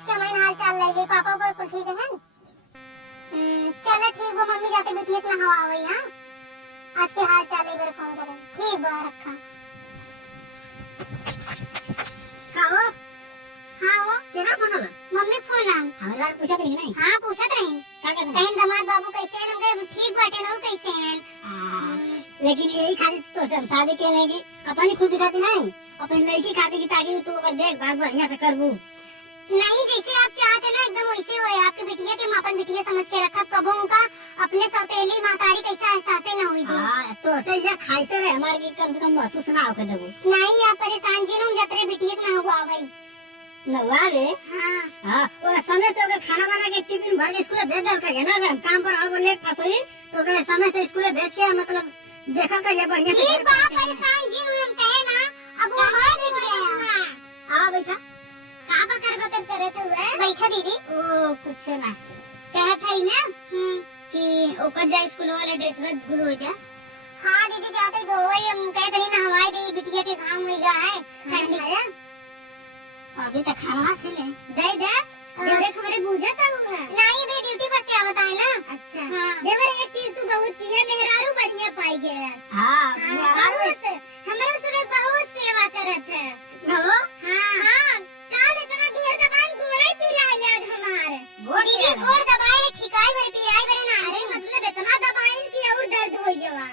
आज के हमारे हाल चाल लगे पापा को कुल ठीक है। चलो ठीक वो मम्मी जाते बिटिया के नहावा हुई। हां आज के हाल चाल एक बार फोन करें। ठीक बा रखा। का हो? हां हो केकर फोन होला? मम्मी फोन आ हमरा बारे पूछत रही नहीं? हां पूछत रही का कहत कहीं दामाद बाबू कैसे हैं हमके ठीक बाटे न कैसे हैं। लेकिन यही खातिर तो हम शादी के लेगी अपनी खुशी खातिर नहीं अपन लड़की खातिर की ताकि तू ओकर देखभाल बढ़िया से करबू। नहीं जैसे आप चाहते हैं ना एकदम वैसे होए। आपकी बिटिया के मापन बिटिया समझ के रखा कबो उनका अपने सौतेली महतारी कैसा एहसास न हुई थी। हां तो से ये खाई से रहे हमारे की कम से कम महसूस ना होके देबू। नहीं आप परेशान जी न जतरे बिटिया के ना हुआ भाई नवा रे। हां हां वो समय से ओके खाना बना के टिफिन भर के स्कूल भेज दल करिए ना। अगर हम काम पर आओ लेट पास होई तो ओके समय से स्कूल भेज के मतलब देखा करिए बढ़िया से। एक बात परेशान जी हम कहे ना अब वो हमार बिटिया आ बैठा का बकर बकर करत हुए बैठा दीदी। ओ कुछ ना कहत है ना कि ओकर जा स्कूल वाला ड्रेस में धूल हो जा। हां दीदी जाते धोवई हम कहत नहीं ना हवाई दी बिटिया के घाम हुई गा है ठंडी है। अभी तक खाना खिले दे दे देवरे खबरे बुझत हूं है नहीं बे ड्यूटी पर से आवत है ना। अच्छा हां देवरे एक चीज तू बहुत की है मेहरारू बढ़िया पाई गए है। हां मेहरारू से हमरा से बहुत सेवा करत है नो हां काल इतना गोड़ दबान गोड़े पिराई याद हमार गोड़ दीदी गोड़ दबाए ठिकाई भर पिराई भरे ना। अरे मतलब इतना दबाइन कि और दर्द होइएवा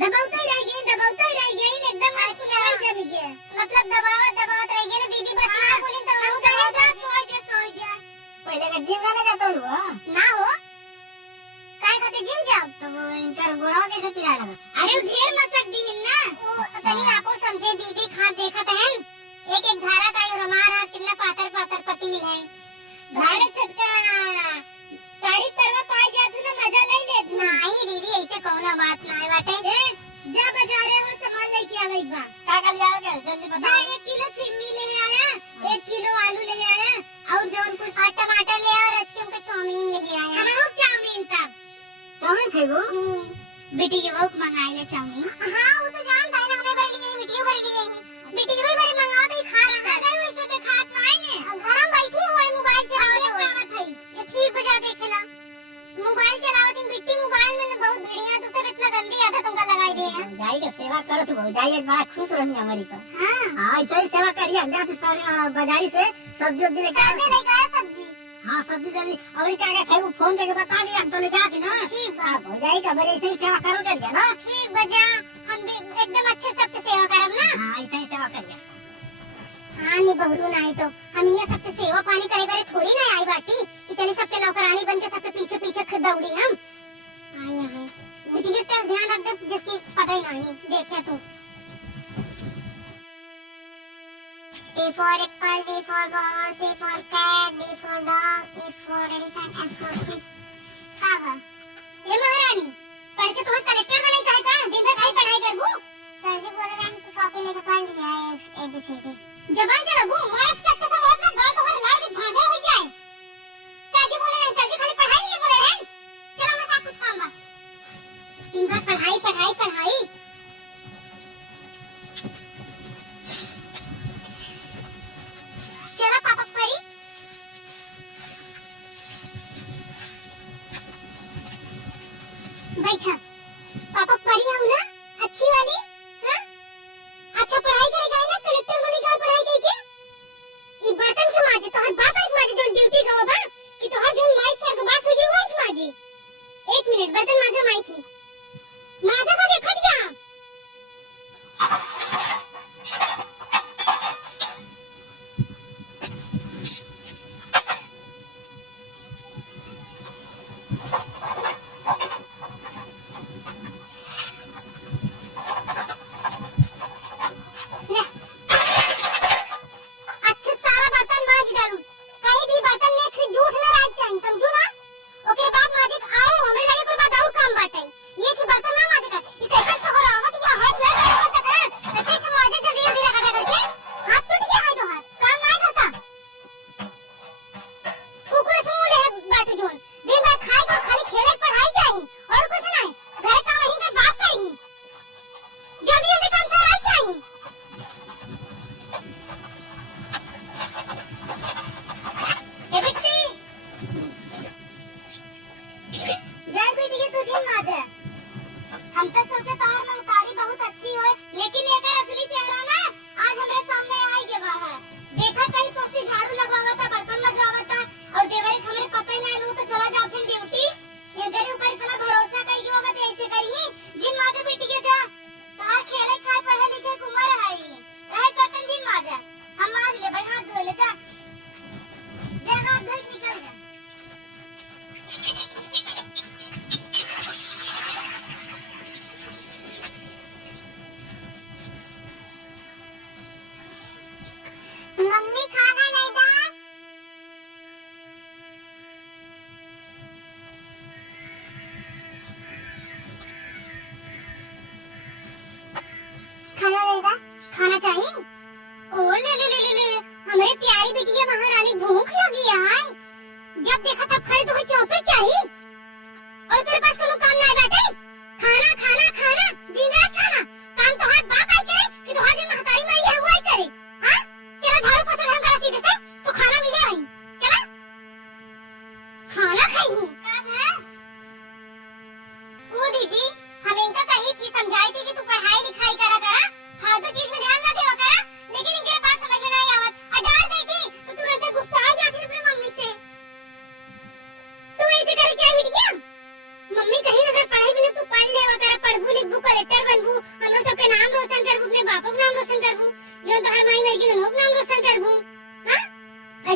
दबाउते रह गई एकदम अच्छा जम गया मतलब दबावत रह गई ना दीदी बस ना बोलिन तो हम दबा जा सो जा पहले का जिम ना जाता हूँ ना हो काय खाते जिम जाओ तो वो इनका गोड़ा कैसे पिराए लगा। अरे ढेर मसक दी ना वो तनी आपको समझे दीदी खा देखत हैं एक एक धारा का और हमारा कितना पातर पतील है धारा छटका तारीख परवा पाई जातू ना मजा नहीं लेत नहीं दीदी ऐसे कौनो बात ना है बाटे जा बाजारे हो सामान लेके आवे बा का कर लिया के जल्दी बता। 1 किलो छिम्मी ले आया 1 किलो आलू ले आया और जवन कुछ टमाटर ले और आज के हमके चाउमीन ले आया। हम लोग चाउमीन तब चाउमीन खाइबो बेटी ये वो मंगाई ले चाउमीन। हां वो तो जानता है ना हमें भर लिए वीडियो भर लिए बेटी वही भर मंगा दे खा रहा है वैसे तो खात नहीं ने घर में बैठी हुई मोबाइल चलावत है ये ठीक बजा देखे ना मोबाइल चलावत है बेटी मोबाइल में बहुत बढ़िया तो सब इतना गंदी आदत तुमका लगाई दे है। जाई के सेवा करत हो जाई बड़ा खुश रहनी हमारी का। हां ऐसे ही सेवा करिए जाते सारे बाजारी से सब्जी लेके आया सब्जी। हां सब्जी जल्दी और क्या क्या खाइबो फोन करके बता दिया हम तो ले जाती ना। ठीक हां हो जाई का बड़े ऐसे ही सेवा करो करिए ना। ठीक बजा हम भी एकदम अच्छे सबके सेवा करब ना। हां ऐसे ही सेवा करिए। हां नहीं बहुरू नहीं तो हम ये सबके सेवा पानी करे करे थोड़ी ना आई बाटी कि चली सबके नौकरानी बन के सबके पीछे पीछे खुद दौड़ी हम आया है बेटी जी तेरा ध्यान रख दे जिसकी पता ही नहीं देखे तू। A for apple, B for ball, C for cat, D for dog, E for elephant, F for fish. कागा ये महारानी पढ़ के तुम्हें कलेक्टर बनाई कहे का दिन भर काई पढ़ाई करबू। सर जी बोल रहे हैं कि कॉपी लेकर पढ़ लिया है ABCD जबान चलाबू मार चक्कर से मुंह अपना गाल तो हर लाल के झांझर हो जाए। सर जी बोल रहे हैं सर जी खाली पढ़ाई नहीं बोल रहे हैं चलो मेरे साथ कुछ काम बस दिन भर पढ़ाई चलो पापा परी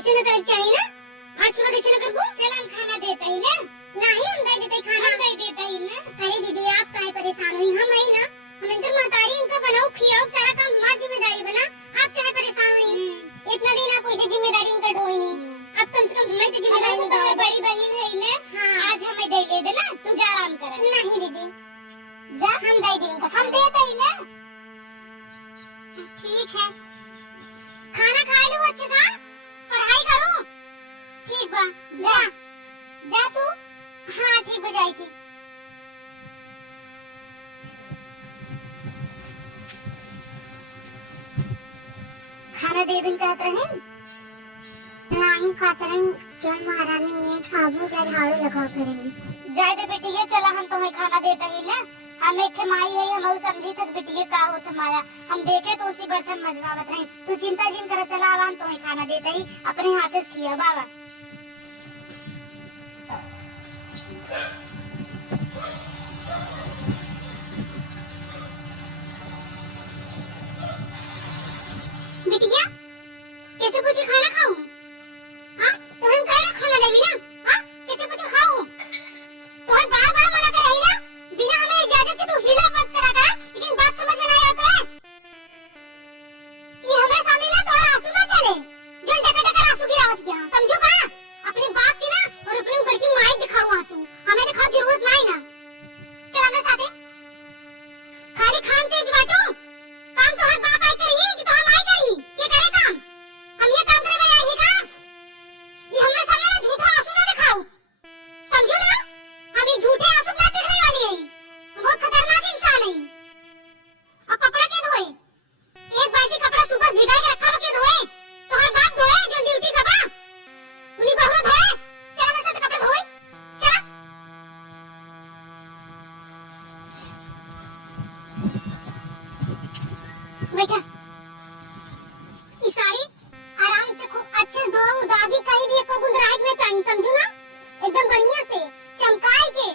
ऐसे न करे चाहिए ना, आज के बाद ऐसे न करबो। चल हम खाना देते ही ना, नहीं हम दे देते खाना, हम दे देते ही ना। अरे दीदी आप काहे परेशान हुई, हम है ना, हम इनकर महतारी, इनका बनाओ खियाओ, सारा काम हमारी जिम्मेदारी बना, आप काहे परेशान हुई। इतना दिन आप वैसे जिम्मेदारी इनका ढोई नहीं, अब कम से कम हमें तो जिम्मेदारी तो तुम्हारी बड़ी बहन है ना। हाँ। आज हमें दे ले देना, तू जा आराम कर। नहीं दीदी जा, हम दे देंगे, हम देते ही ना। ठीक है, खाना खा लो अच्छे से, पढ़ाई करो। ठीक बा, जा जा तू। हाँ ठीक बा, जाई थी। खाना देबिन कहत रहे नहीं खात रहे, क्यों महारानी ने खाबू क्या झाड़ू लगाओ करेंगे। जाए दे बेटिया, चला हम तुम्हें खाना देते ही ना, हम एक माई है, हम समझी तक बेटिया का हो तुम्हारा, हम देखे तो उसी बर्तन मजवावत रहे। तू चिंता जिन कर, चला अब हम तुम्हें खाना देते ही, अपने हाथ से खिया बाबा। बिटिया कैसे पूछे खाना खाऊं? हाँ तुम्हें कह रहा खाना लेवी ना, हाँ कैसे पूछे खाऊं? तुम्हें बार-बार मना कर रही ना, बिना हमें इजाजत के तू हिला मत करा कर, लेकिन बात समझ में नहीं आता है। ये हमारे सामने ना तो आंसू ना चले, जन टका-टका आंसू गिरावत क्या, समझो का? अपने बाप की ना और अपने ऊपर की माई दिखाओ आंसू, हमें दिखाओ जरूरत नहीं ना। चल हमारे साथ खाली खान तेज बाटो, काम तो हर बाप आई करी कि तो हम आई करी, ये करे काम, हम ये काम करे में आई का? ये हमारे सामने ना झूठा आंसू ना दिखाओ, समझो ना, हम ये झूठे आंसू ना दिखने वाली है, हम बहुत खतरनाक इंसान है। और कपड़ा के धोए, एक बाल्टी कपड़ा सुबह भिगा के रखा के धोए, तो हर बाप धोए जो ड्यूटी का बा, उन्हीं बहू धोए। चल मेरे साथ कपड़े धोए, चल। बेटा ये साड़ी आराम से खूब अच्छे से धो, दागी कहीं भी एक बूंद राहत ना चाहिए, समझो ना, एकदम बढ़िया से चमकाई के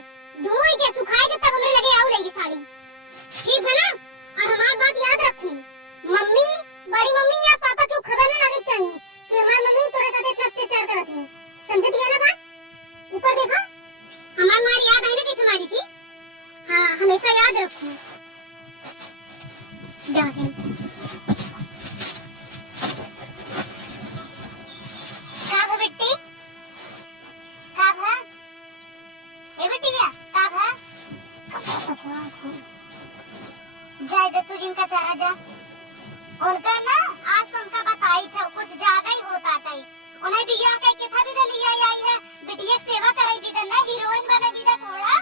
धोई के सुखाई के तब हमरे लगे आऊ लगी साड़ी, ठीक है ना। और हमारी बात याद रखी, मम्मी बड़ी मम्मी या पापा को खबर ना लगे चाहिए कि हमारी मम्मी तेरे साथ इतना अत्याचार करती है, समझ दिया ना बात? ऊपर देखा हमारी मार याद आई ना कैसे मारी थी, हाँ हमेशा याद रखो। जाके काभ बेटी, काभ ए बेटिया, काभ जाए दे तू जिनका चारा जा, उनका ना आज तो उनका बताई था कुछ ज्यादा ही होता था, उन्हें बिया का कितना भी लिया आई है, बेटिया सेवा कराई भी ना, हीरोइन बने भी थोड़ा,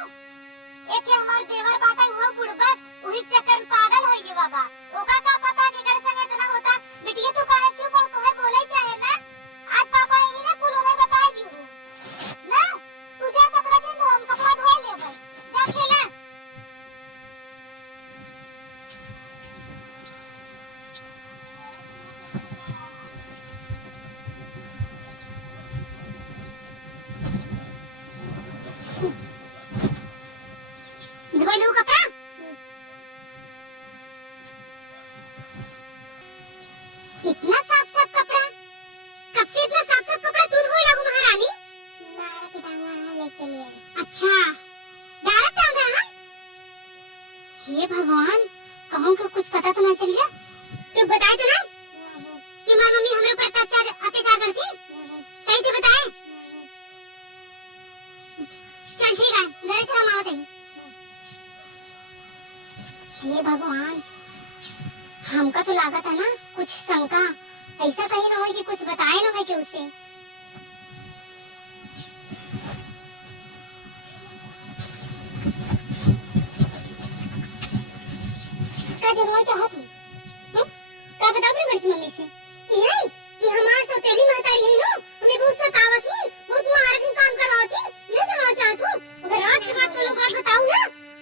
एक हमार देवर बाटा हुआ बुड़बक, वही चक्कर में पागल हो गई बाबा, ओका का पता कि कर संग इतना होता। बेटिया तू काहे चुप हो, तुम्हें बोले चाहे ना, आज पापा यही ना कुल में बता दी ना, तू जा कपड़ा दे दो, हम कपड़ा धो ले भाई, जा खेला। धो लो कपड़ा, इतना साफ साफ कपड़ा, कब से इतना साफ साफ कपड़ा तू धोए लागू महारानी? डायरेक्ट टांगा है, ले चलिए। अच्छा डायरेक्ट टांगा है? हे भगवान, कहूं कि कुछ पता तो ना चल गया, तू बताए तो ना कि मां मम्मी हमारे ऊपर अत्याचार करती, सही से बताए। चल ठीक है, घर चला माँ बताइए। हे भगवान, हमका तो लागत है ना कुछ शंका, ऐसा कहीं ना हो कि कुछ बताए ना हो कि उससे। का जरूर चाहत हूँ, का बताओ मेरी बड़ी मम्मी से यही कि हमार सौतेली महतारी है ना, हमें बहुत सतावत थी, बहुत मारा दिन काम करवावत थी, ये जानना चाहत हूँ। अगर आज के बाद कोई बात बताऊँ ना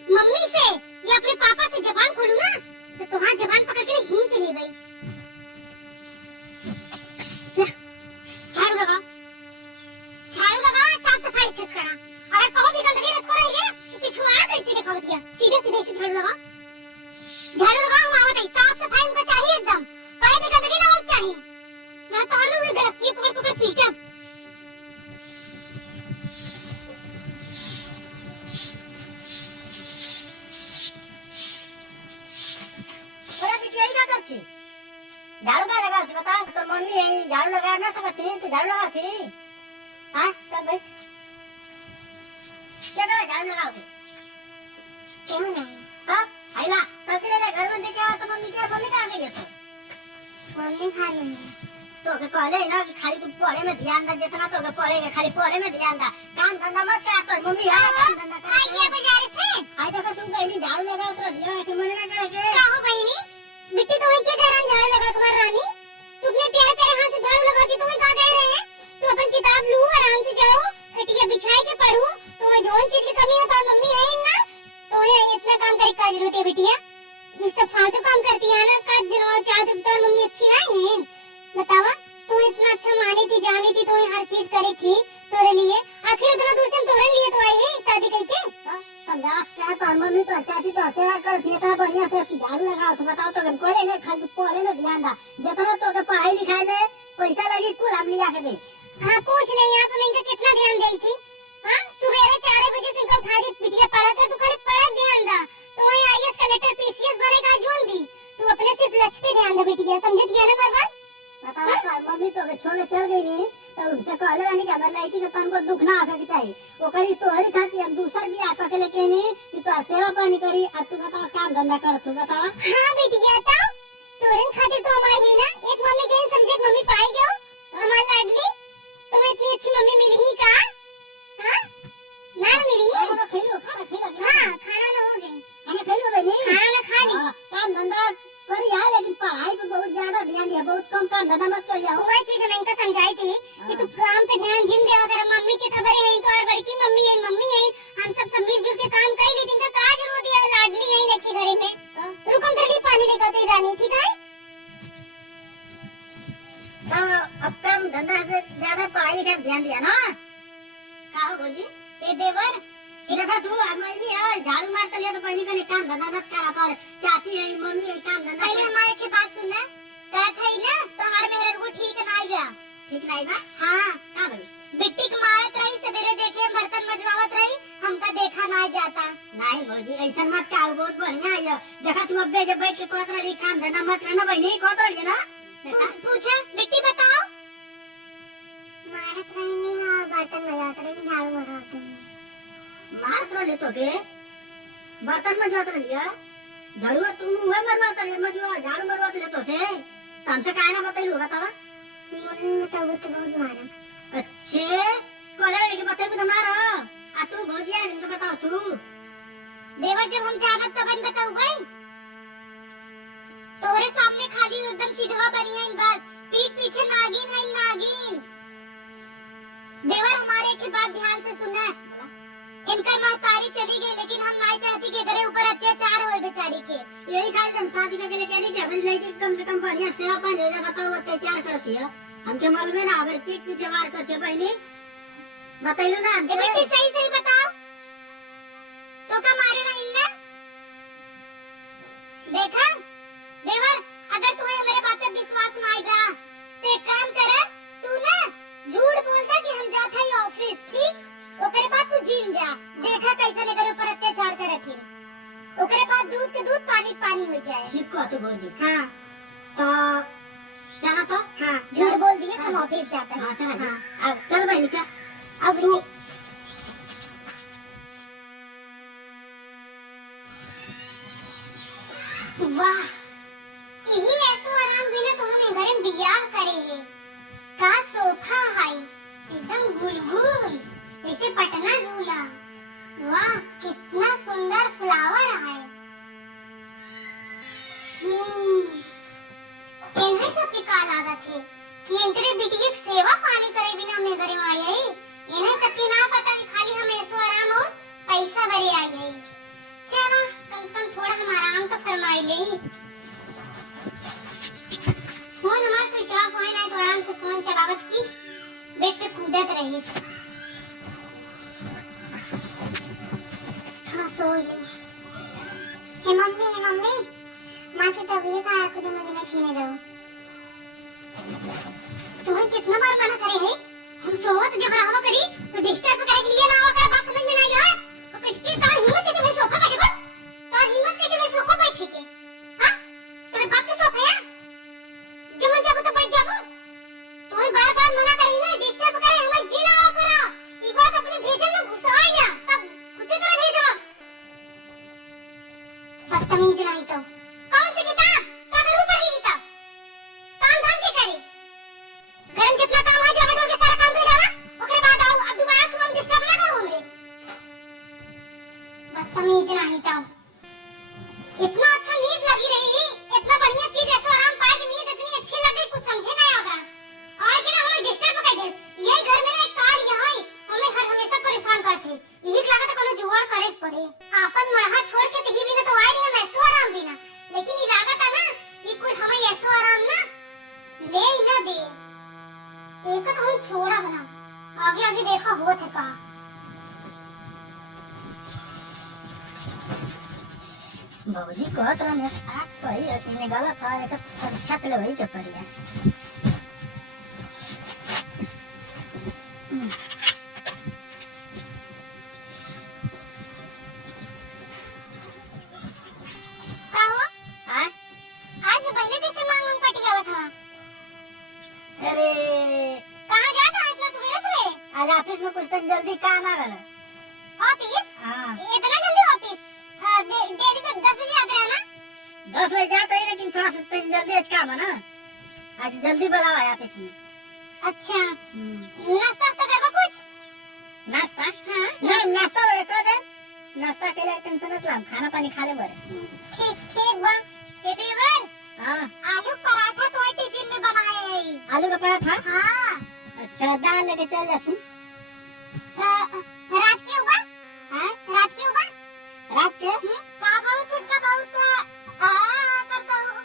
मम्मी से या अपने पापा से जबान खोलूँ ना, तो तुम्हारी जबान पकड़ के नहीं चली भाई। झाड़ू लगा, साफ सफाई अच्छे से करा, अगर कहो भी गंदगी रच को रही है तो पिछवाड़ा कैसे दिखावत किया, सीधे सीधे से झाड़ू लगा हम आवत है, साफ सफाई उनका चाहिए एकदम, कोई भी गंदगी ना हो चाहिए, ना तो हम लोग गलत ये पकड़ पीट थी। हाँ चल भाई क्या करे झाड़ू लगाओगे क्यों नहीं? हाँ आइला सबके लिए घर में देखे आओ तो मम्मी कहाँ गई है मम्मी घर में है। तो के कहले ना कि खाली तू पढ़े में ध्यान दे जितना तो के पढ़ेगा खाली पढ़े में ध्यान दे काम धंधा मत कर तो मम्मी है काम धंधा कर आइए बाजार से। आई देखो तुम बहनी झाड़ू लगाओ तो लिया कि मन ना करे के क्या हो बहनी? बिट्टी तुम्हें क्या कह रहा है झाड़ू लगा तुम्हारी रानी? तू अपने प्यारे प्यारे हाथ से झाड़ू लगाती तुम्हें कहाँ कह रहे हैं? तू अपन किताब लू आराम से जाओ खटिया बिछाए के पढ़ू। तुम्हें जोन चीज की कमी हो तो मम्मी है ही ना। तुम्हें इतना काम करे का जरूरत है बिटिया? तू सब फालतू काम करती है ना। काज दिनों चाहती तो मम्मी अच्छी नहीं है। बतावा तू इतना अच्छा मानी थी जानी थी तुम्हें हर चीज करी थी तेरे लिए। आखिर उतना दूर से हम तुम्हारे लिए तो आई है शादी करके। समझा क्या तो मम्मी तो चाची तो सेवा करती है इतना बढ़िया से तू झाड़ू लगाओ तो बताओ तो हम कोले ने खाली पढ़े में ध्यान दा जितना तो के पढ़ाई लिखाई में पैसा लगी कुल हम लिया के दे। हाँ पूछ ले यहाँ पे मैं कितना ध्यान दी थी। हाँ सवेरे 4 बजे से इनको उठा दी बिटिया पढ़ा कर तू खाली पढ़ा ध्यान दा। तो वही आईएएस कलेक्टर पीसीएस बनेगा जोन भी तू अपने सिर्फ लक्ष्य पे ध्यान दे बिटिया। समझ दिया ना मरवा? बताओ तो मम्मी तो के छोड़ चल गई नहीं तो उनसे कहले रानी कि हमारे लड़की के तन को दुख ना आवे के चाहिए ओकरी तोहरी खाती हम दूसर भी आका के लेके नहीं कि तो सेवा पानी करी अब तू बताओ काम धंधा कर तू बताओ। हाँ बिटिया तो तोरन खातिर तो हम आई ही ना। एक मम्मी के समझे मम्मी पाई गयो हमारी लाडली। तुम्हें इतनी अच्छी मम्मी मिली ही का? हाँ ना मिली ही। खाना खइलो हाँ खाना ना हो गई। खाना खइलो बनी खाना ना खा ली। काम धंधा करी है लेकिन पढ़ाई पे बहुत ज्यादा ध्यान दिया बहुत कम काम धंधा मत कर जाओ। वही चीज मैं इनको समझाई थी कि तू काम पे ध्यान जिन देवा कर। मम्मी की खबर है तो और बड़की मम्मी है हम सब मिलजुल के काम कर लेकिन का का जरूरत है लाडली नहीं रखी घरे में। रुकम जल्दी पानी लेकर तो रानी ठीक है। तो अब काम धंधा से ज्यादा पढ़ाई लिखाई ध्यान दिया ना का हो भौजी ए देवर देखा तू मम्मी है झाड़ू मारता लिया तो पहले कने काम धंधा मत करा तो चाची है मम्मी है काम धंधा पहले हमारे के बात सुनना कहत है ना तो हर मेहर को ठीक नहीं बा। ठीक नहीं बा हाँ का भाई बिट्टी के मारत रही सवेरे देखे बर्तन मजवावत रही हमका देखा ना जाता। नहीं भौजी ऐसा मत का बहुत बढ़िया है देखा तू अब जब बैठ के कहत रही काम धंधा मत करना भाई नहीं कहत रही ना पूछा बिट्टी बताओ। मारत रही नहीं और बर्तन मजवात रही झाड़ू मारत रही। मारत रही तो के बर्तन मजवात रही झाड़ू तू है मरवात रही मजवा झाड़ू मरवात ले तो से हमसे काहे ना बताइलो बतावा मम्मी बताओ तो बहुत मारा। अच्छे कॉलेज के बताइबो तो मारो आ तू भौजी आ इनको बताओ तू देवर जब हम जागत तब बन बताऊ गई तोरे सामने खाली एकदम सीधवा बनी है बस पीठ पीछे नागिन है नागिन। देवर हमारे के बात ध्यान से सुनना। इनकर महतारी चली गई लेकिन हम नहीं चाहती कि घरे ऊपर अत्याचार होए बेचारी के। यही खाली हम शादी के लिए कहने की अपनी लड़की कम से कम बढ़िया सेवा पानी हो जाए बताओ अत्याचार करती है हमके मालूम है ना अगर पीठ पीछे वार करके बहनी बताइलो ना हमके बेटी सही सही बताओ तो का मारे रही ना। देखा देवर अगर तुम्हें मेरे बात पे विश्वास ना आएगा तो एक काम कर तू ना झूठ बोलता कि हम जात है ऑफिस ठीक ओकरे बाद तू जीन जा देखा कैसे ने करे ऊपर अत्याचार करे थी ओकरे बाद दूध के दूध पानी पानी हो जाए। ठीक को तू भौजी हाँ तो चला तो हाँ झूठ बोल दिए हम ऑफिस जाते हैं। हाँ चला हाँ अब चल बहनी चल अब तू वाह यही ऐसो आराम बिना तो हमें घर में बियाह करे है का सोफा है एकदम गुलगुल जैसे पटना झूला। वाह कितना सुंदर फ्लावर है। इन्हें सब की का लागत है कि इनकरे बिटिया की सेवा पानी करे बिना हमें घरे में आई है। इन्हें सब की ना पता कि खाली हम ऐसो आराम और पैसा भरे आई है। चलो कम से कम थोड़ा हम आराम तो फरमाई ले। फोन हमारा स्विच ऑफ है ना तो आराम से फोन चलावत की बेड पे कूदत रही थोड़ा सो ले। हे मम्मी माँ की तबीयत आ कुछ मुझे सीने दो। तुम्हें कितना बार मना करे है हम सोवत जब रहो करी तो डिस्टर्ब करे के लिए ना होगा बात समझ में नहीं आए तो किसकी तो हिम्मत कैसे मैं सोफा बैठे को तो हिम्मत कैसे मैं सोफा बैठी के हां तेरे बाप के सोफा है जमन जाबो तो बैठ जाबो तुम्हें बार-बार मना करी ना डिस्टर्ब ये घर में एक काल यहाँ है हमें हर हमेशा परेशान करते यही लागत कोनो जुगाड़ करे के पड़े अपन मरहा छोड़ के तही बिना तो आए रहे हम ऐसो आराम बिना लेकिन ये लागत है ना ये कुल हमें ऐसो आराम ना ले ही ना दे एक तो हम छोड़ा बना आगे आगे देखा होत है का बाबूजी कहत रहने साथ सही है कि गलत है एक परीक्षा ले वही के पड़ी है आज ऑफिस में कुछ दिन जल्दी काम आ गया ऑफिस हाँ इतना जल्दी ऑफिस डेली तो 10 बजे आते हैं ना 10 बजे जाते हैं लेकिन थोड़ा सा दिन जल्दी आज काम है ना आज जल्दी बुलावा है ऑफिस में अच्छा नाश्ता करवा कुछ नाश्ता हाँ नहीं नाश्ता वाले कर दे नाश्ता के लिए टेंशन मत ला खाना पानी खा ले बड़े ठीक बा ये देवर हाँ आलू पराठा तो टिफिन में बनाए हैं आलू का पराठा हाँ अच्छा दाल लेके चल जाती रात के उबा हाँ रात के उबा रात के का बहुत छुटका बहुत करता हूँ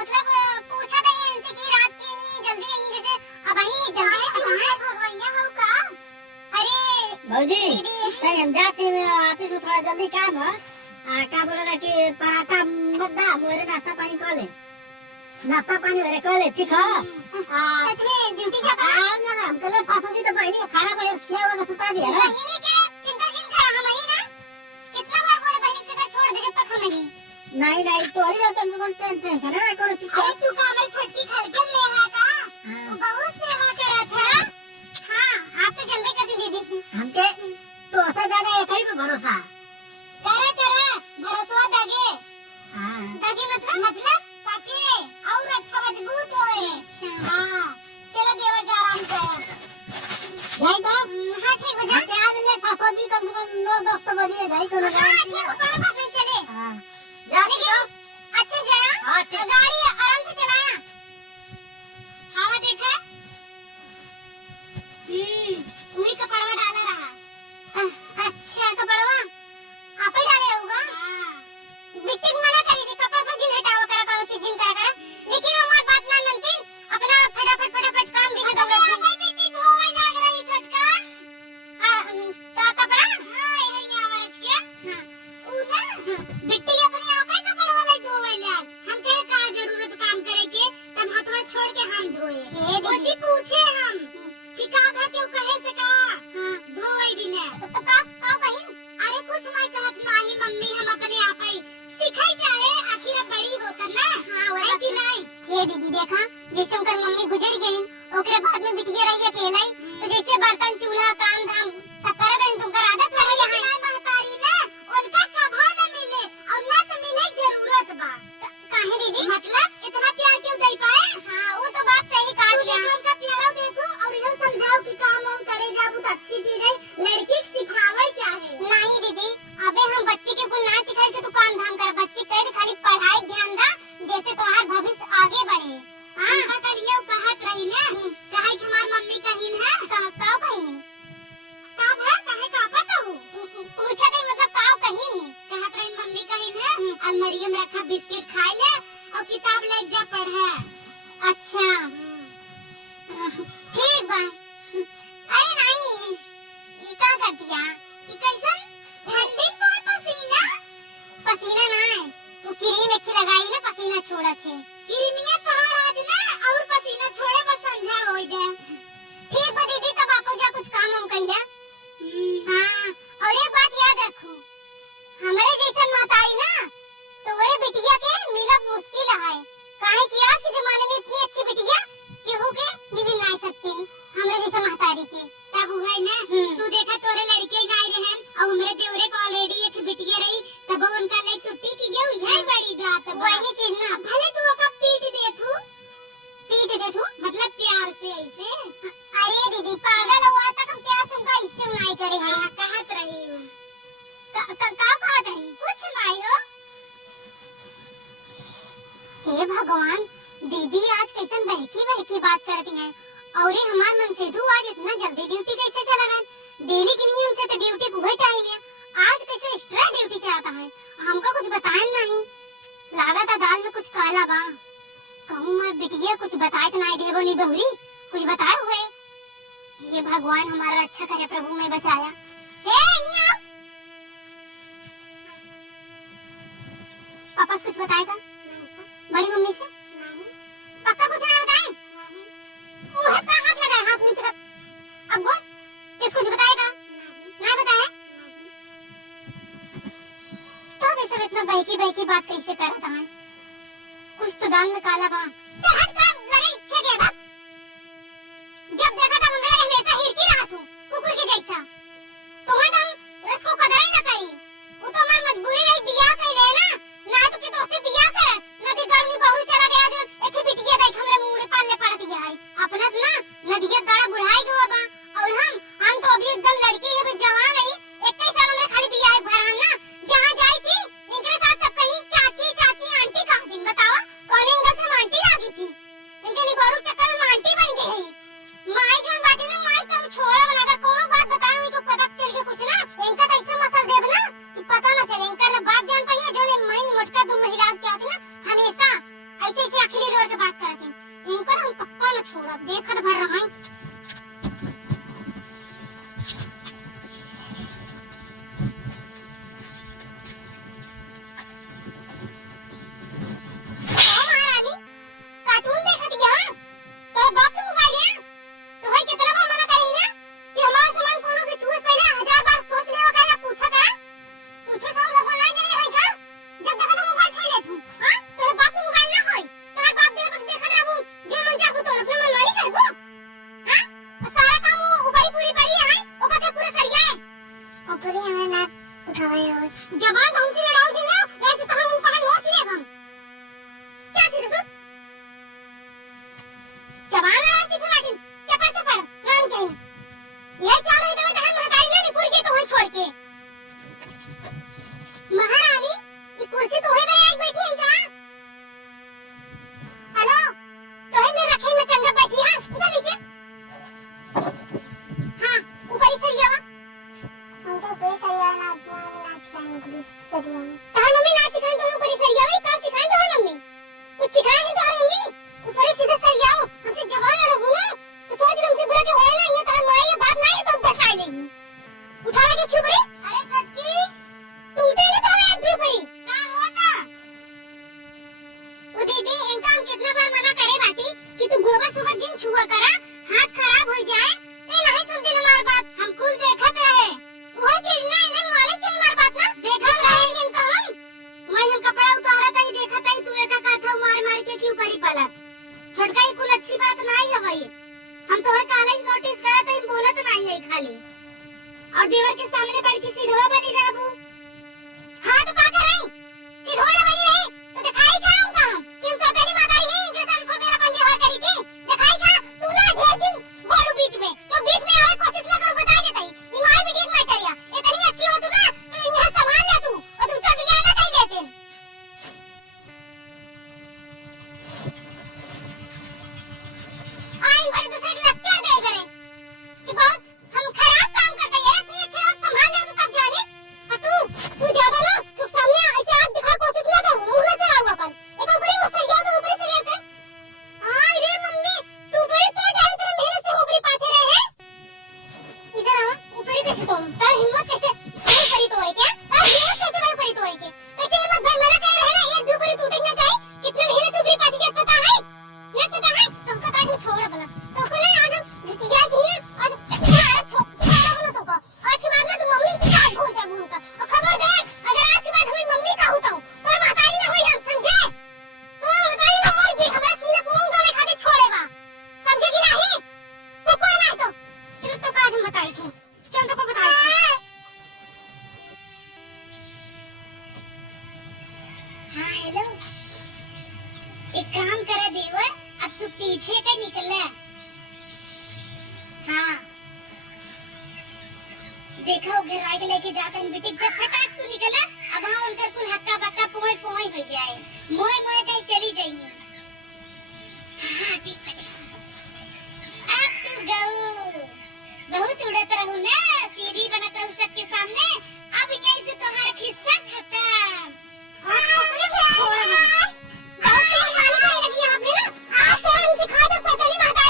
मतलब पूछा था इनसे कि रात की जल्दी यही जैसे अब ही जल्दी कहाँ भगवाइया हो का अरे भौजी दीदी नहीं हम जाते हैं ऑफिस में थोड़ा जल्दी काम है क्या बोला कि पराठा मत दा मेरे नाश्ता पानी कर ले नाश्ता पानी मेरे कर ले ठीक है सच में ड्यूटी जब हम कल फांसोजी तो बहनी का खाना पड़े खिया हुआ सुता दिया ना बहिनी के चिंता जिन करा हम ही ना कितना बार बोले बहनी से छोड़ दे जब तक हम नहीं नहीं तोरी रहते हमको टेंशन है कोनो चीज का तू का हमारी छोटकी खलकम ले हा का वो बहुत सेवा करा था हां आप तो जल्दी कर दीदी हमके तो ऐसा ज्यादा एक ही पे भरोसा करा भरोसा दागे हां दागे मतलब पके और अच्छा मजबूत होए अच्छा हां चलो देवर जा आराम कर जाई तो हां ठीक बजा क्या मिले फांसोजी कम से कम 9-10 बजे जाई कोनो गाड़ी ठीक ऊपर पास चले हां जा तो अच्छा जा हां ठीक गाड़ी आराम से चलाया हवा देखा वही कपड़वा डाला रहा अच्छा कपड़वा आप ही डाले होगा हां बिट्टी मना करी थी कपड़ा पर जिन हटावा करा कौन चीज जिन करा लेकिन हमार बात ना मानती अपना फटाफट काम भी खत्म कर दे बिट्टी धोए लाग रही छोटका हां कपड़ा हां यही आवाज के हां ऊ ना बिट्टी अपने आप ही कपड़ा वाला धोए लाग हम कहे का जरूरत काम करे के तब हाथवा छोड़ के हम धोए ओसी पूछे हम कि का भा के कहे से का धोए भी ने तो का कहीं अरे कुछ मैं कहत नाही मम्मी हम अपने आप ही सिखाई चाहे आखिर बड़ी होकर ना हां वो कि नहीं ये दीदी देखा जैसे उनकर मम्मी गुजर गई ओकरे बाद में बिटिया रही अकेला ही तो जैसे बर्तन चूल्हा काम धाम सब कर गई तुमकर आदत लगी यहाँ नहीं महतारी ना उनका कभा न मिले और ना तो मिले जरूरत बा काहे दीदी मतलब इतना प्यार क्यों दे पाए हां वो तो बात सही कहा तू देखो उनका प्यार देखो और इहो समझाओ कि काम हम करे जाबू तो अच्छी चीज है लड़की के सिखावे चाहे नहीं दीदी अबे हम बच्ची के कुल ना सिखाई के तू काम धाम कर बच्ची कह खाली पढ़ाई ध्यान दा जैसे तोहार भविष्य आगे बढ़े हां का कलियो कहत रही ना कहे कि हमार मम्मी कहिन है का कहिन कब है कहे का पता हो पूछा नहीं मतलब का कहिन है कहत रही मम्मी कहिन है अलमारी में रखा बिस्किट खा ले और किताब ले जा पढ़े अच्छा ठीक बा अरे नहीं का कर दिया ई कैसन ठंडी तो पसीना ना है वो क्रीम एक लगाई ना पसीना छोड़ा थे क्रीमिया तोहार आज ना और पसीना छोड़े बस संझा होई दे ठीक बा दीदी तब आपको जा कुछ काम हम कइला हां और एक बात याद रखो हमारे जैसन महतारी ना तोरे बिटिया के मिलब मुश्किल है काहे कि आज के जमाने में इतनी अच्छी बिटिया केहू के मिल नहीं सकती हमरे जैसा महतारी के तब है ना तू देखा तोरे लड़के नहीं रहन और हमरे देवरे को ऑलरेडी एक बिटिया रही तब उनका ले टूटी की गई है बड़ी बात वही चीज ना भले तू ओका पीठ सुनी बहुरी कुछ बताओ हुए। ये भगवान हमारा अच्छा करे, प्रभु में बचाया। ए पापा से कुछ बताएगा? नहीं। बड़ी मम्मी से? नहीं। पक्का कुछ ना बताए? नहीं। मुंह पे हाथ लगाए, हाथ नीचे कर। अब बोल, किस कुछ बताएगा? नहीं। ना बताया? नहीं। तो भी सब इतना बहकी बात कैसे कर रहा है? कुछ तो दान में काला बा। चल हट कर, लगे इच्छा के बात। जब देखा तब हमरा हमेशा हिरकी रहा तू, कुकुर के जैसा। तुम्हें तो रस को कदर ही ना करी। वो तो हमारी मजबूरी रही बियाह कर ले ना तो कि दोस्ती बियाह कर, नदी गाड़ी बहू चला गया जो एक ही बिटिया देख हमरे मुंह में पाले पड़ दिया है। अपना ना नदिया गाड़ा बुढ़ाई गवा बा और हम तो अभी एकदम लड़की है, जवान है। 21 साल में खाली बियाह एक भरान ना जहां जाई थी इनके साथ सब कहीं चाची आंटी कह दिन बताओ कौन इंगा से आंटी लागी थी। इनके निगोरू चक्कर में आंटी बन गई है। माई जोन बाटी ने माई का छोड़ा बना कर कोनो बात बताऊं तो पता चल के कुछ ना इनका तो ऐसा मसल देब ना कि पता ना चले। इनका ना बात जान पाई जो ने माई मोटका दो महिला क्या थी ना हमेशा ऐसे अखिली लोर के बात करते। इनका हम पक्का ना छोड़ा, देखत भर रहा है। जवान हमसे लड़ाओ जी ना ऐसे तो हम ऊपर नोच ले हम। क्या सीधे सुन जवान लड़ाई सीधे लाठी चपर नाम चाहिए। ये चाल है तो हम हटाई ना निपुर के तो वहीं छोड़ के। महारानी ये कुर्सी तो है मेरे एक बैठी है क्या? हेलो तो है मैं रखे में चंगा बैठी हां उधर नीचे। हां ऊपर ही सरिया हम तो ऊपर सरिया ना सरिया सर मम्मी ना सिखाई तो ऊपर सरिया में का सिखाई तो मम्मी कुछ सिखाई है तो मम्मी ऊपर सीधा सरिया हमसे जवान लड़ो ना तो सोच रही हमसे बुरा के होए ना ये तो मां ये बात नहीं तो बचा लेंगी। उठा के क्यों बड़ी? अरे छटकी टूटे ना तो एक भी बड़ी का होता वो दीदी इनका हम कितना बार मना करे बाटी कि तू गोबर सुगर जिन छुआ करा हाथ खराब हो जाए ते नहीं सुनती ना हमारी बात। हम कुल देखत रहे वो चीज ना इन्हें माने चल मार बात ना देखा रहे इनका हम कपड़ा उतारा था ही देखा था ही तू एका काथा मार के क्यों करी पलट छोटका ही कुल अच्छी बात नहीं है भाई। हम तो कॉलेज नोटिस करा था इन बोलत नहीं है खाली और देवर के सामने पड़ के सीधवा बनी रहबू। हां तो का करई सीधवा बनी रही तो दिखाई का हम कि हम सौतेली माता ही इनके साथ सौतेला बन व्यवहार करी थी दिखाई का तू ना ढेर दिन बोलू बीच में तो बीच में आवे कोशिश ना करो बता देता ही माई भी ठीक मत करिया इतनी अच्छी हो तू ना तो इन्हें संभाल ले तू और दूसरा बियाह ना कर लेते। आई बड़े दूसरे के लेक्चर दे करे कि बहुत हम खराब काम करते हैं इतनी अच्छे लोग संभाल ले तो तब जाने और तू ज्यादा ना तू सामने ऐसे हाथ दिखा कोशिश ना कर मुंह ना चलाओ अपन एक ऊपरी मुस्कुरा जाओ तो ऊपरी से लेकर आई रे मम्मी तू बड़ी तो डर तेरे मेहनत से ऊपरी पाथे रहे हैं इधर आ ऊपरी कैसे तोड़ तार हिम्मत कैसे ऊपरी तोड़े क्या तार हिम्मत कैसे भाई ऊपरी तोड़े के कैसे हिम्मत भाई मना कर रहे ना एक भी ऊपरी टूटने ना जाए कितना मेहनत ऊपरी पाथे से पता है ये पता है तुमको काहे छोड़ बोला तो को ना आज रिश्तेदार की है आज छोड़ा बोला तो आज के बाद ना तू मम्मी के साथ भूल जा भूल का और खबरदार अगर आज के बाद हमें मम्मी का होता हूं तो महतारी ना होई हम समझे तो महतारी ना और भी हमारा सीना मुंह गले खा के छोड़ेगा समझे कि नहीं कुकुर नहीं तो चल तो काज हम बताई थी चल तो को बताई थी। हां हेलो एक काम करे देवर अब तू पीछे का निकल हाँ देखा हो घर के लेके जाता है बेटी जब फटाक तू निकला अब हाँ उनकर कुल हक्का बक्का पोय हो जाए मोय कहीं चली जाएंगी। हाँ ठीक है अब तू गऊ बहुत उड़त रहू ना सीधी बनत रहू सबके सामने अब यहीं से तोहार खिस्सा खत्म। बहुत ही मालूम लगी आपने ना आप तो हम सिखा दो सौतेली माता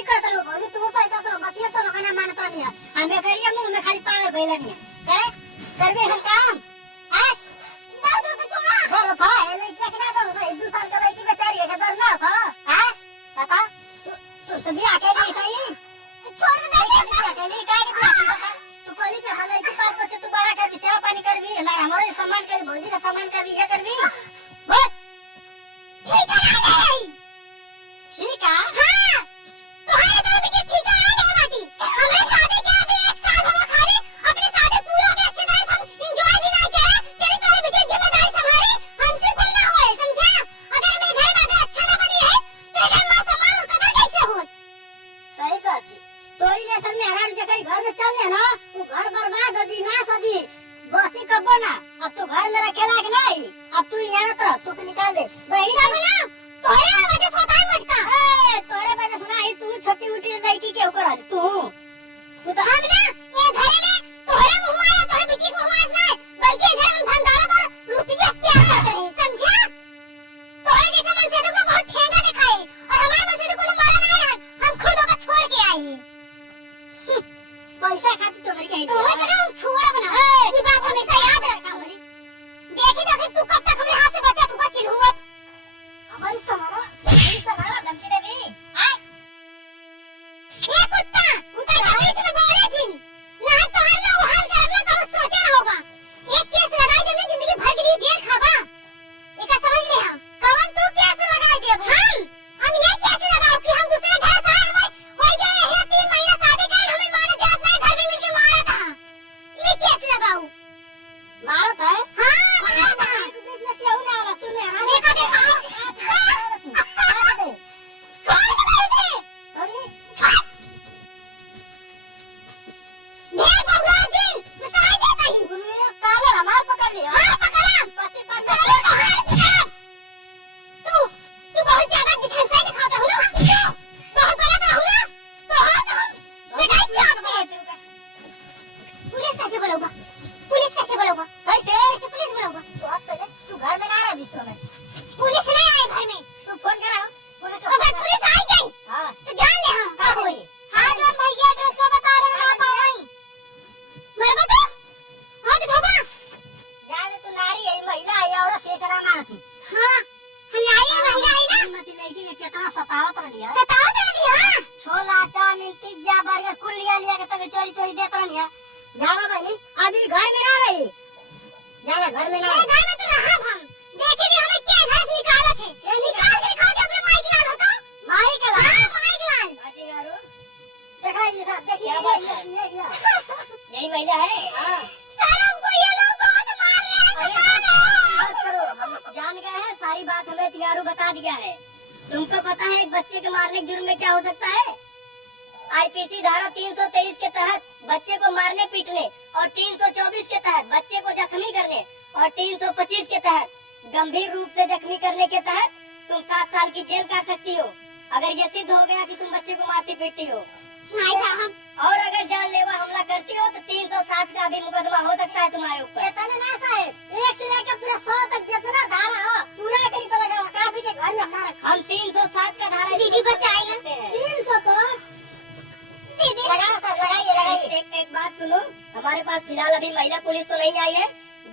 सही कहत लो भौजी, तू सही कहत लो, बतिया तो लोग ना मानत नहीं है। हमें करिए मुंह में खाली पागल भइला नहीं करे करबे हम काम है दादू तो छोड़ा घर था लड़की के ना तो 2 साल का लड़की बेचारी है डर ना था है बता तू तो भी अकेली सही छोड़ दे अकेली का तू कोली के हमारे की पार से तू बड़ा कर सेवा पानी करबी हमारा हमारे सम्मान कर भौजी का सम्मान करबी ये करबी बोल ठीक है ठीक है हां तुम्हारे दो बेटे ठीक है बाटी हमें शादी के अभी 1 साल हुआ खाली अपने शादी पूरा के अच्छे तरह हम एंजॉय भी नहीं किया चली तुम्हारे बेटे जिम्मेदारी संभाली हमसे गुम ना होए समझा अगर मैं घर में अगर अच्छा ना बनी है तो घर में सम्मान और कदर कैसे हो सही कहती तोरी जैसा मेहरारू जकर घर में चल जाए ना वो घर बर्बाद हो जी नाश हो जी बसी कबो ना अब तू घर में रखेला कि नहीं अब तू यहाँ रह तू के निकाल दे बहनी सब ना तोरे वजह से होता है मटका ए तोरे वजह से नहीं तू छोटी मोटी लड़की के ऊपर आ तू तो हम ना ये घर में तोरे मुंह आया तोरे बेटी को हुआ नहीं बल्कि इधर में धन दौलत और रुपया प्यार करते रहे समझा तोरे जैसे मनसे को बहुत ठेंगा दिखाए और हमारे मनसे को मारा नहीं है हम खुद को छोड़ के आए हैं पैसा खाती तो मेरी तो मैं तेरा छोड़ा बना ये बात हमेशा याद रखा हमारी देखी तो तू कब तक हमारे हाथ से बचा तू बची हुआ हमारी समारा धमकी देवी हां ये कुत्ता के बीच में बोले जिन नहीं तो हम ना हाल करना तो सोचा ना होगा एक केस लगाई तुमने जिंदगी भर के लिए जेल खाबा एक समझ ले हम कवन तू केस लगा दे हम ये केस लगाओ कि हम दूसरे घर से हमें हो गए हैं 3 महीना शादी कर हमें मारे जात नहीं घर में मिलके मारा था ये केस लगाओ मारत है हां मारा था तू बीच में क्यों ना आवा तू मेरा देखो देखो छोड़ दे सॉरी ढेर बंगा जिन बताई दे नहीं काले हमार पकड़ लिया हां पकड़ा पति पर तू बहुत ज्यादा दिखाई दिखाता हो ना बहुत बड़ा का हो ना तो हाँ तो हम लड़ाई चाहते हैं पुलिस कैसे बोलोगा कैसे पुलिस बोलोगा तो अब पहले तू घर में ना रह बीच में पुलिस नहीं आए घर में तू फोन करा पुलिस को अगर पुलिस आई गई हां तो जान ले हम का होई हाँ जो भैया एड्रेस बता रहे हैं आप आई मर बता हाँ तो धोबा जाने तू नारी है महिला है औरत कैसे ना मानती हाँ हम नारी महिला है ना मती लड़की के कितना सतावत रही है सतावत रही हाँ छोला चाउमीन पिज्जा बर्गर कुल लिया के तब चोरी चोरी देत रही है जाना बहनी अभी घर में ना रही जाना घर में ना ये घर में तो रहा हम देखेंगे हमें क्या घर से निकाला थे निकाल के दिखाओ कि अपने माइक लाल होता माई के हाँ लाल माइक लाल बाजी यारो देखा ये साहब देखिए ये यही महिला है हां सर हमको ये लोग बहुत मार रहे हैं बस करो हम जान गए हैं सारी बात हमें चिगारू बता दिया है तुमको पता है एक बच्चे के मारने के जुर्म में क्या हो सकता है आईपीसी धारा 323 के तहत बच्चे को मारने पीटने और 324 के तहत बच्चे को जख्मी करने और 325 के तहत गंभीर रूप से जख्मी करने के तहत तुम 7 साल की जेल काट सकती हो अगर ये सिद्ध हो गया कि तुम बच्चे को मारती पीटती हो नहीं साहब और अगर जानलेवा हमला करती हो तो 307 का भी मुकदमा हो सकता है तुम्हारे ऊपर इतना ना साहब 1 से लेकर पूरा 100 तक जितना धारा हो पूरा कहीं पर लगा काशी के घर में हमारा हम 307 का धारा दीदी बचाएगा 300 तो दीदी लगाओ सर लगाइए एक बात सुनो हमारे पास फिलहाल अभी महिला पुलिस तो नहीं आई है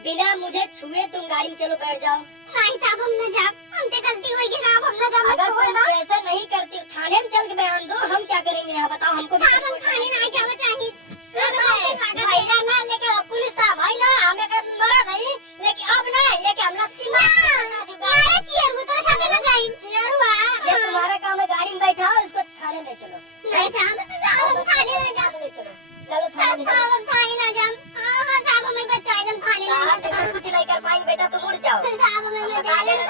बिना मुझे छुए तुम गाड़ी में चलो बैठ जाओ नहीं साहब हम न जाब हमसे गलती हुई कि साहब हम न जाब अगर तुम ऐसा नहीं करती थाने में चल के बयान दो हम क्या करेंगे यहाँ बताओ हमको साहब हम थाने ना जाना चाहिए महिला ना लेकर पुलिस था भाई ना हमें कर मरा नहीं लेकिन अब ना लेके हम लोग मारे चियर को तो सामने न जाए चियरुआ ये तुम्हारा काम है गाड़ी में बैठाओ इसको थाने ले चलो नहीं साहब हम थाने ना जाब ले चलो चलो साहब हम थाने ना जाब हां साहब हमें बचाए हम थाने ना साहब कुछ नहीं कर पाएंगे बेटा तुम उड़ जाओ साहब हमें थाने ना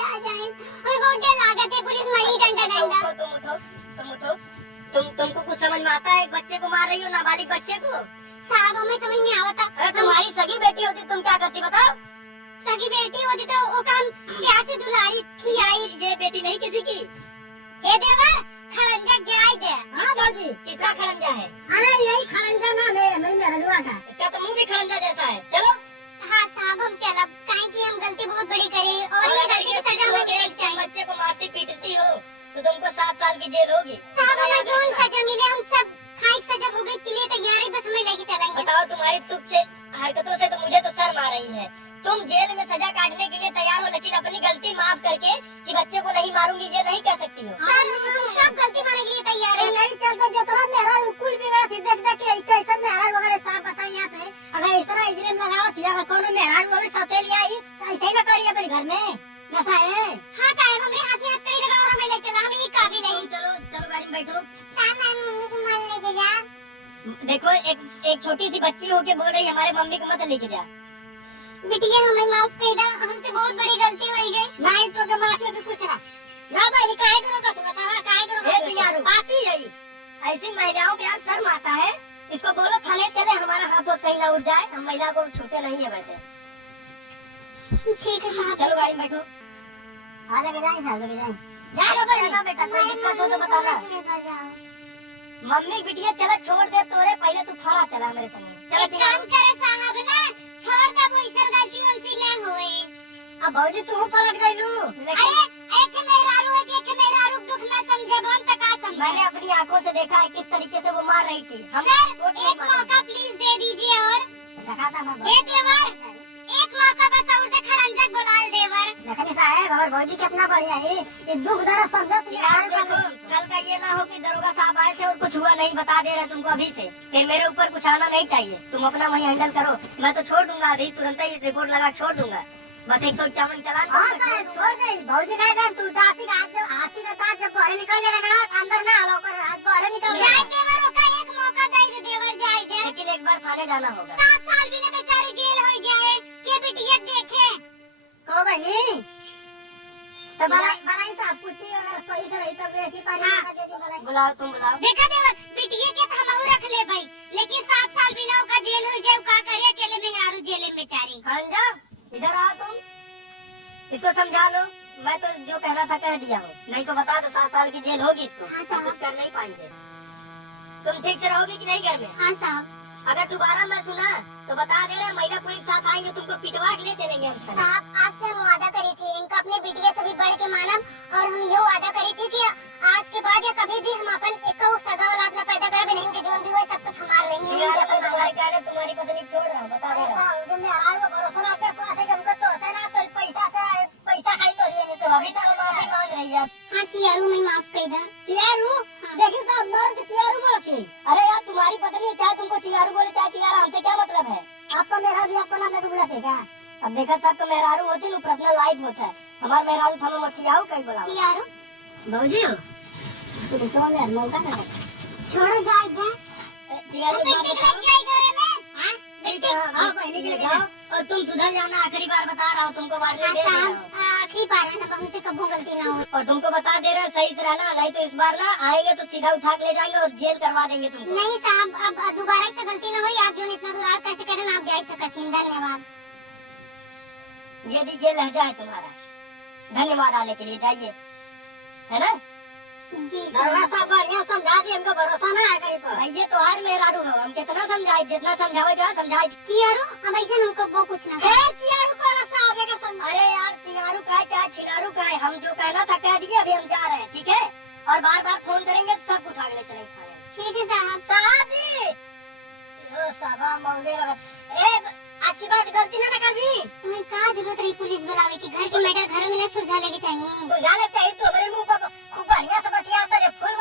जाए हमें बहुत डर लागत है पुलिस मरी डंडा डंडा तुम उठो तुमको कुछ समझ में आता है एक बच्चे को मार रही हो नाबालिग बच्चे को साहब हमें समझ में आवता अगर तुम्हारी सगी बेटी होती तुम क्या करती बताओ सगी बेटी होती तो वो काम प्यार से दुलारी खिलाई ये बेटी नहीं किसी की हे देवर खरंजा जाय दे हाँ बाजी किसका खरंजा है अरे यही खरंजा नाम है मेरे हलवा का इसका तो मुंह भी खरंजा जैसा है चलो हाँ साहब हम चलब काहे कि हम गलती बहुत बड़ी करे और ये गलती की सजा हमें मिलनी चाहिए बच्चे को मारती पीटती हो तो तुमको 7 साल की जेल होगी साहब हमें जो आइन बैठो। साहब मेरी मम्मी को मत लेके जा। देखो एक छोटी सी बच्ची होके बोल रही हमारे मम्मी को मत लेके जा। बिटिया हमें माफ कर दो, हमसे बहुत बड़ी गलती हो गई। नहीं तो के माफी भी कुछ ना भाई काहे करो का तू बतावा काहे करो ए चिंगारू, पापी है ऐसी महिलाओं के यार शर्म आता है। इसको बोलो थाने चले, हमारा हाथ कहीं ना उठ जाए। हम महिला को छूते नहीं है वैसे। ठीक है साहब। चलो गाड़ी में बैठो। हां लेके जाए साहब लेके जाए जाओ बेटा, बेटा कोई दिक्कत हो तो बताना। लेकर जाओ। मम्मी बिटिया चला छोड़ दे तोरे, पहले तू थाना चला मेरे संगे। चलो एक काम करे साहब ना, छोड़ दे वो इसन गलती हमसे ना होए। अब भौजी तू पलट गइलू। अरे एक मेहरारू है कि एक मेहरारू दुख ना समझे हम तक का समझे। मैंने अपनी आंखों से देखा है किस तरीके से वो मार रही थी। सर एक मौका प्लीज दे दीजिए। और दिखाता मैं ए देवर, एक मौका बस और दे खरंजक बुलाल देवर। देखनी साहब और भौजी कितना बढ़िया है। ये दुख दर्द समझा तू यार देखो, कल का ये ना हो कि दरोगा साहब आए थे और कुछ हुआ नहीं, बता दे रहे तुमको अभी से। फिर मेरे ऊपर कुछ आना नहीं चाहिए। तुम अपना वही हैंडल करो, मैं तो छोड़ दूंगा अभी तुरंत ही रिपोर्ट लगा छोड़ दूंगा। बस 151 चालान हां साहब छोड़ दे। भौजी नहीं जान तू दाती का हाथी का दांत जब बाहर निकल जाएगा अंदर ना आलो कर हाथ बाहर निकल जाए जाए। देवर का एक मौका दे देवर जाए दे। लेकिन एक बार थाने जाना होगा। 7 साल भी ना बेचारी जेल हो जाए के बिटिया देखे। को बनी तो बनाई साहब पूछी अगर सही से रही तब एक ही पानी का दे दी बनाई। बुलाओ, तुम बुलाओ। देखा देवर बिटिया के हमहू रख ले भाई, लेकिन 7 साल बिना का जेल हो जाए का करे अकेले मेहरारू जेल में बेचारी। खड़ंजा इधर आओ तुम, इसको समझा लो। मैं तो जो कहना था कह दिया हूँ, नहीं तो बता दो 7 साल की जेल होगी इसको। हाँ, सब साहब। कुछ कर नहीं पाएंगे। तुम ठीक से रहोगे कि नहीं घर में? हाँ साहब। अगर दोबारा मैं सुना तो बता दे रहे महिला पुलिस साथ आएंगे, तुमको पिटवा के ले चलेंगे हम थाने। साहब आज से हम वादा करी थी इनका अपने बिटिया से भी बढ़ के मानब, और हम ये वादा करी थी कि आज के बाद या कभी भी हम अपन एक सगा औलाद न पैदा करबे नहीं, कि जो भी हुए सब कुछ हमारा नहीं है। यार मैं तुम्हारे कह रहे तुम्हारी पत्नी छोड़ रहा हूँ, बता दे रहा हूँ। साहब में आराम भरोसा ना कर पाते जब को तो से ना तो पैसा खाई तो रही है तो अभी तक माफी मांग रही है। हाँ चियारू मैं माफ कर दे। चियारू देखी साहब मर्द चियारू बोलती। अरे यार तुम्हारी पत्नी है, चाहे तुमको चिंगारू बोले चाहे चिंगारा, हमसे क्या मतलब है? आपका मेरा भी अपना में बुला देगा। अब देखा सब तो मेहरारू होती ना, पर्सनल लाइफ होता है। हमारे मेहरारू था मछियाऊ कहीं बोला चियारू भौजी तू तो में मौका ना छोड़ो जाए दे। चिंगारू बिल्टी के लग जाए घरे में। हाँ हाँ बहनी के लिए जाओ और तुम सुधर जाना। आखिरी बार बता रहा हूँ तुमको, वार्निंग दे रहा हूँ। आखिरी बार है ना, हमसे कभी गलती ना हो। और तुमको बता दे रहे सही से रहना, नहीं तो इस बार ना आएंगे तो सीधा उठा के ले जाएंगे और जेल करवा देंगे तुमको। नहीं साहब अब दोबारा से गलती ना हो। आप जो इतना दूर आए कष्ट करें आप जा सकते। धन्यवाद। ये लहजा है तुम्हारा। धन्यवाद आने के लिए, जाइए, है ना? जी दरवाजा साहब बढ़िया समझा दी, हमको भरोसा ना है कहीं पर। ये तो हर मेहरारू हो, हम कितना समझाए, जितना समझाओगे समझाए। चियारू अब ऐसा हमको वो कुछ ना हे चियारू को ना साहब है का अरे यार चिंगारू का है चाहे छिनारू का है, हम जो कहना था कह दिए, अभी हम जा रहे हैं, ठीक है? और बार बार फोन करेंगे तो सब उठा के ले चलेंगे थाने। ठीक है साहब। साहब जी ओ साहब मौके ए आज की बात गलती ना कर भी। तुम्हें कहाँ जरूरत रही पुलिस बुलावे की? घर के मैटर घरों में ना सुलझा लेके चाहिए। सुलझा ले चाहिए तो मेरे मुंह पर खूब बढ़िया से बतिया तो फूल